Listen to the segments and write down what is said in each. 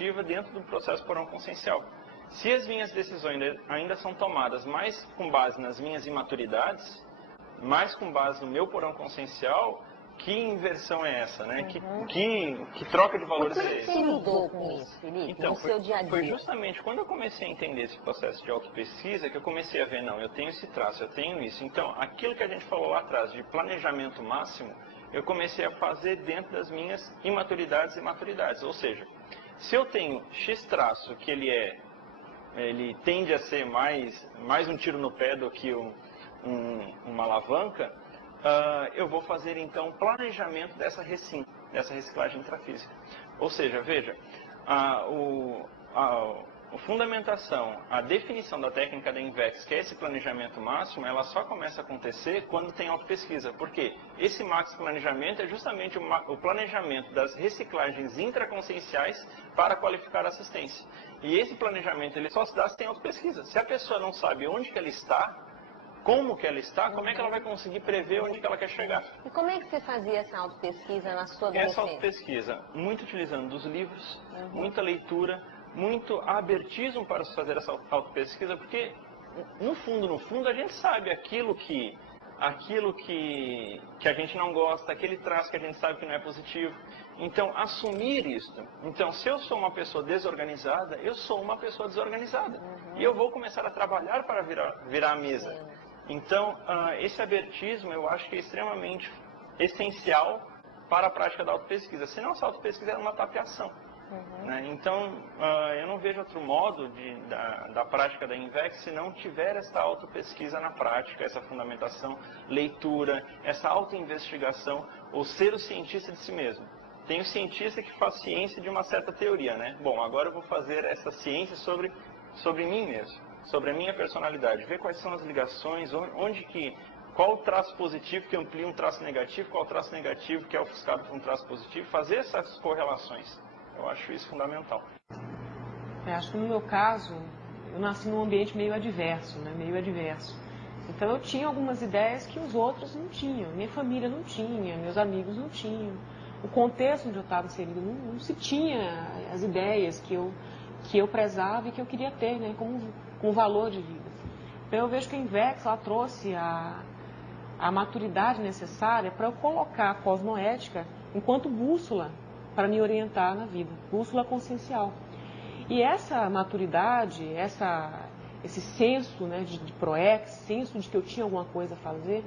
negativa dentro do processo porão consciencial. Se as minhas decisões ainda são tomadas mais com base nas minhas imaturidades, mais com base no meu porão consciencial, que inversão é essa, né? Que troca de valores é esse? Como você lidou com isso, Felipe, então, no seu dia a dia? Foi justamente quando eu comecei a entender esse processo de autopesquisa que eu comecei a ver, não, eu tenho esse traço, eu tenho isso. Então, aquilo que a gente falou lá atrás de planejamento máximo, eu comecei a fazer dentro das minhas imaturidades e maturidades. Ou seja, se eu tenho X traço que ele tende a ser mais um tiro no pé do que uma alavanca, eu vou fazer então planejamento dessa reciclagem intrafísica. Ou seja, veja, a fundamentação, a definição da técnica da INVEX, que é esse planejamento máximo, ela só começa a acontecer quando tem autopesquisa. Por quê? Esse máximo planejamento é justamente o planejamento das reciclagens intraconscienciais para qualificar a assistência. E esse planejamento ele só se dá se tem autopesquisa. Se a pessoa não sabe onde que ela está, como que ela está, como é que ela vai conseguir prever onde que ela quer chegar? E como é que você fazia essa autopesquisa na sua adolescência? Essa autopesquisa, muito utilizando dos livros, muita leitura, muito abertismo para se fazer essa autopesquisa, porque no fundo, a gente sabe aquilo que a gente não gosta, aquele traço que a gente sabe que não é positivo. Então, assumir isso. Então, se eu sou uma pessoa desorganizada, eu sou uma pessoa desorganizada. E eu vou começar a trabalhar para virar a mesa. Então, esse abertismo eu acho que é extremamente essencial para a prática da autopesquisa. Senão, essa autopesquisa é uma tapeação. Né? Então, eu não vejo outro modo da prática da INVEX se não tiver essa autopesquisa na prática, essa fundamentação, leitura, essa autoinvestigação, ou ser o cientista de si mesmo. Tem o cientista que faz ciência de uma certa teoria, né? Bom, agora eu vou fazer essa ciência sobre mim mesmo, sobre a minha personalidade, ver quais são as ligações, qual o traço positivo que amplia um traço negativo, qual o traço negativo que é ofuscado por um traço positivo, fazer essas correlações. Eu acho isso fundamental. Acho que no meu caso, eu nasci num ambiente meio adverso, né? Meio adverso. Então eu tinha algumas ideias que os outros não tinham, minha família não tinha, meus amigos não tinham. O contexto onde eu estava inserido não se tinha as ideias que eu prezava e que eu queria ter, né? como valor de vida. Então eu vejo que a INVEX ela trouxe a maturidade necessária para eu colocar a cosmoética enquanto bússola para me orientar na vida, bússola consciencial. E essa maturidade, esse senso, né, de proex, senso de que eu tinha alguma coisa a fazer,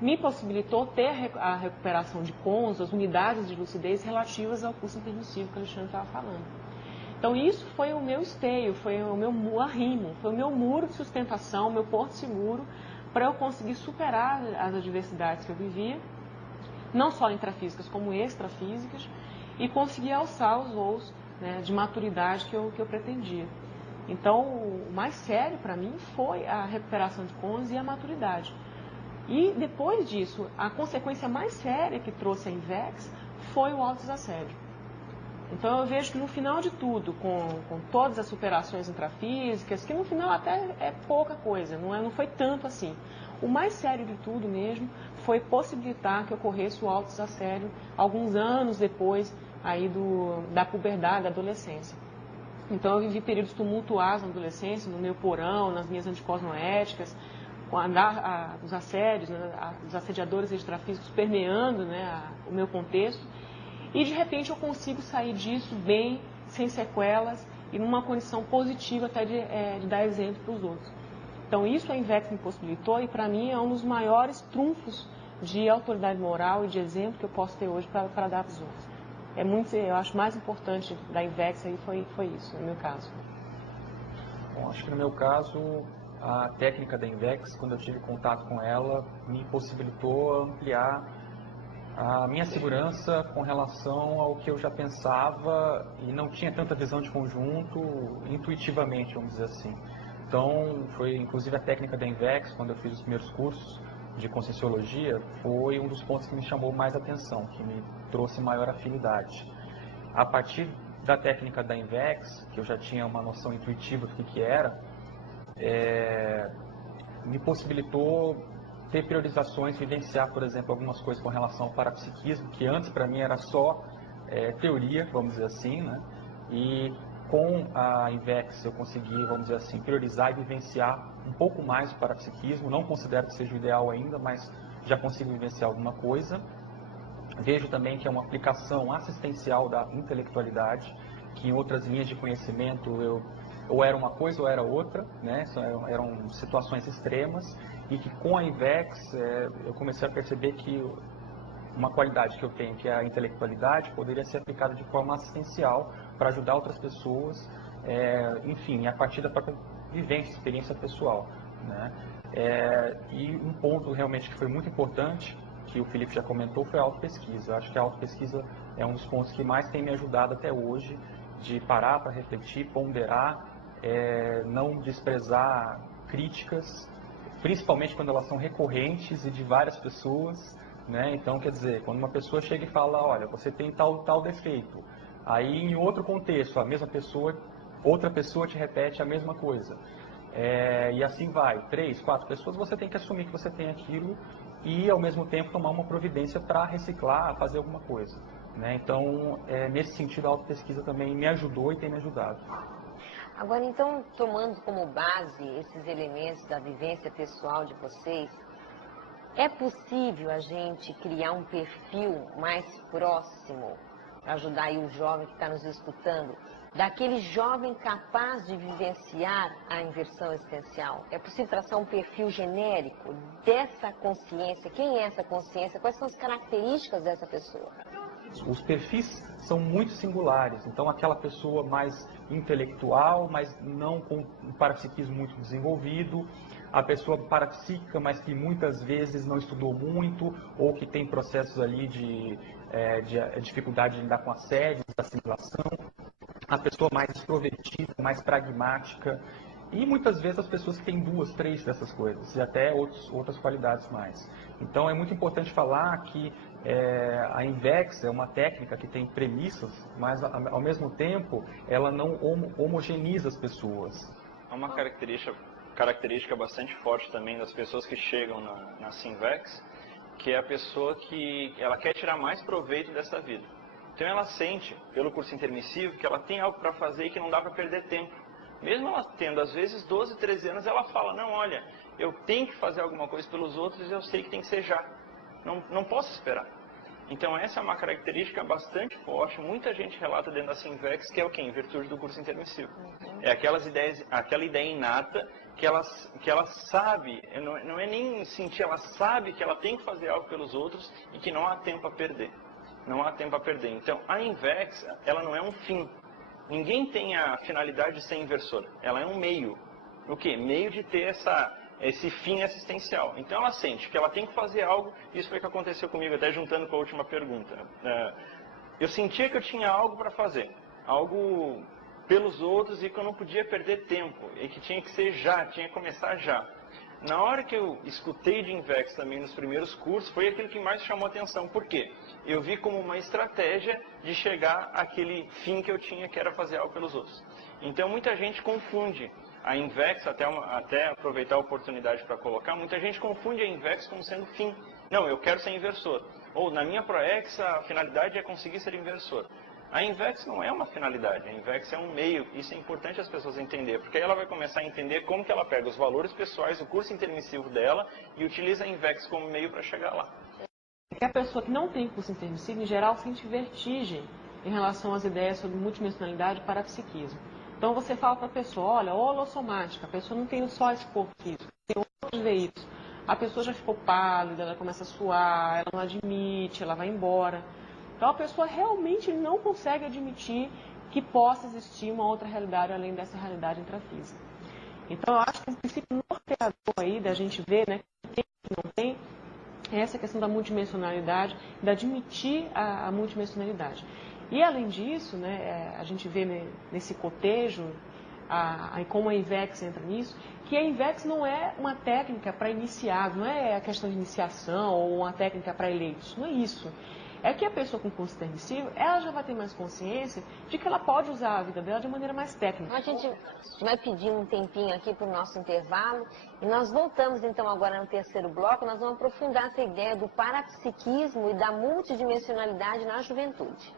me possibilitou ter a recuperação de cons, as unidades de lucidez relativas ao curso intermissivo que o Alexandre estava falando. Então isso foi o meu esteio, foi o meu arrimo, foi o meu muro de sustentação, o meu porto seguro para eu conseguir superar as adversidades que eu vivia, não só intrafísicas como extrafísicas, e conseguir alçar os voos, né, de maturidade que eu pretendia. Então, o mais sério para mim foi a recuperação de cons e a maturidade. E depois disso, a consequência mais séria que trouxe a INVEX foi o autodesassédio. Então eu vejo que no final de tudo, com todas as superações intrafísicas, que no final até é pouca coisa, não foi tanto assim. O mais sério de tudo mesmo foi possibilitar que ocorresse o autodesassédio alguns anos depois aí da puberdade, da adolescência. Então eu vivi períodos tumultuados na adolescência, no meu porão, nas minhas anticosmoéticas, os assédios, né, os assediadores extrafísicos permeando, né, o meu contexto. E de repente eu consigo sair disso bem, sem sequelas e numa condição positiva até de dar exemplo para os outros. Então isso a INVEX me possibilitou e para mim é um dos maiores trunfos de autoridade moral e de exemplo que eu posso ter hoje para dar para os outros. Eu acho mais importante da INVEX aí foi isso, no meu caso. Bom, acho que no meu caso a técnica da INVEX, quando eu tive contato com ela, me possibilitou ampliar a minha segurança com relação ao que eu já pensava e não tinha tanta visão de conjunto intuitivamente, vamos dizer assim. Então, foi inclusive a técnica da INVEX, quando eu fiz os primeiros cursos de Conscienciologia, foi um dos pontos que me chamou mais atenção, que me trouxe maior afinidade. A partir da técnica da INVEX, que eu já tinha uma noção intuitiva do que era, me possibilitou ter priorizações, vivenciar, por exemplo, algumas coisas com relação ao parapsiquismo, que antes para mim era só teoria, vamos dizer assim, né? E Com a Invex eu consegui, vamos dizer assim, priorizar e vivenciar um pouco mais o parapsiquismo. Não considero que seja o ideal ainda, mas já consigo vivenciar alguma coisa. Vejo também que é uma aplicação assistencial da intelectualidade, que em outras linhas de conhecimento ou era uma coisa ou era outra, né? Eram situações extremas, e que com a Invex eu comecei a perceber que uma qualidade que eu tenho, que é a intelectualidade, poderia ser aplicada de forma assistencial para ajudar outras pessoas, enfim, a partir da própria vivência, experiência pessoal, né? E um ponto realmente que foi muito importante, que o Felipe já comentou, foi a autopesquisa. Eu acho que a autopesquisa é um dos pontos que mais tem me ajudado até hoje, de parar para refletir, ponderar, não desprezar críticas, principalmente quando elas são recorrentes e de várias pessoas, né? Então, quer dizer, quando uma pessoa chega e fala, olha, você tem tal defeito, aí em outro contexto, a mesma pessoa, outra pessoa te repete a mesma coisa, e assim vai, 3, 4 pessoas, você tem que assumir que você tem aquilo e ao mesmo tempo tomar uma providência para reciclar, fazer alguma coisa, né? Então, nesse sentido, a autopesquisa também me ajudou e tem me ajudado. Agora, então, tomando como base esses elementos da vivência pessoal de vocês, é possível a gente criar um perfil mais próximo, para ajudar aí o jovem que está nos escutando, daquele jovem capaz de vivenciar a inversão existencial? É possível traçar um perfil genérico dessa consciência? Quem é essa consciência? Quais são as características dessa pessoa? Os perfis são muito singulares, então aquela pessoa mais intelectual, mas não com um parapsiquismo muito desenvolvido, a pessoa parapsíquica, mas que muitas vezes não estudou muito, ou que tem processos ali de dificuldade de lidar com assédio, da assimilação, a pessoa mais extrovertida, mais pragmática, e muitas vezes as pessoas que têm 2, 3 dessas coisas, e até outras qualidades mais. Então é muito importante falar que a Invex é uma técnica que tem premissas, mas ao mesmo tempo ela não homogeneiza as pessoas. É uma característica bastante forte também das pessoas que chegam na Sinvex, que é a pessoa que ela quer tirar mais proveito dessa vida. Então ela sente, pelo curso intermissivo, que ela tem algo para fazer e que não dá para perder tempo. Mesmo ela tendo, às vezes, 12, 13 anos, ela fala, não, olha, eu tenho que fazer alguma coisa pelos outros e eu sei que tem que ser já. Não posso esperar. Então essa é uma característica bastante forte, muita gente relata dentro da Sinvex, que é o quê? Em virtude do curso intermissivo. É aquela ideia inata que ela sabe, não é nem sentir, ela sabe que ela tem que fazer algo pelos outros e que não há tempo a perder. Não há tempo a perder. Então a Invex, ela não é um fim. Ninguém tem a finalidade de ser inversor. Ela é um meio. O quê? Meio de ter esse fim assistencial. Então ela sente que ela tem que fazer algo. Isso foi o que aconteceu comigo, até juntando com a última pergunta. Eu sentia que eu tinha algo para fazer. Algo pelos outros e que eu não podia perder tempo. E que tinha que ser já, tinha que começar já. Na hora que eu escutei de Invex também nos primeiros cursos, foi aquilo que mais chamou a atenção. Por quê? Eu vi como uma estratégia de chegar àquele fim que eu tinha, que era fazer algo pelos outros. Então muita gente confunde a Invex, até aproveitar a oportunidade para colocar, muita gente confunde a Invex como sendo fim. Não, eu quero ser inversor. Ou na minha Proex a finalidade é conseguir ser inversor. A Invex não é uma finalidade, a Invex é um meio. Isso é importante as pessoas entenderem, porque aí ela vai começar a entender como que ela pega os valores pessoais, o curso intermissivo dela e utiliza a Invex como meio para chegar lá. Porque a pessoa que não tem curso intermissivo, em geral, sente vertigem em relação às ideias sobre multidimensionalidade e parapsiquismo. Então você fala para a pessoa, olha, holossomática, a pessoa não tem só esse corpo físico, tem outros veículos. A pessoa já ficou pálida, ela começa a suar, ela não admite, ela vai embora. Então a pessoa realmente não consegue admitir que possa existir uma outra realidade além dessa realidade intrafísica. Então eu acho que o princípio norteador aí da gente ver, né, que tem e que não tem, é essa questão da multidimensionalidade, de admitir a multidimensionalidade. E além disso, né, a gente vê nesse cotejo, como a Invex entra nisso, que a Invex não é uma técnica para iniciados, não é a questão de iniciação ou uma técnica para eleitos, não é isso. É que a pessoa com curso intermissivo, ela já vai ter mais consciência de que ela pode usar a vida dela de maneira mais técnica. A gente vai pedir um tempinho aqui para o nosso intervalo e nós voltamos então agora no terceiro bloco, nós vamos aprofundar essa ideia do parapsiquismo e da multidimensionalidade na juventude.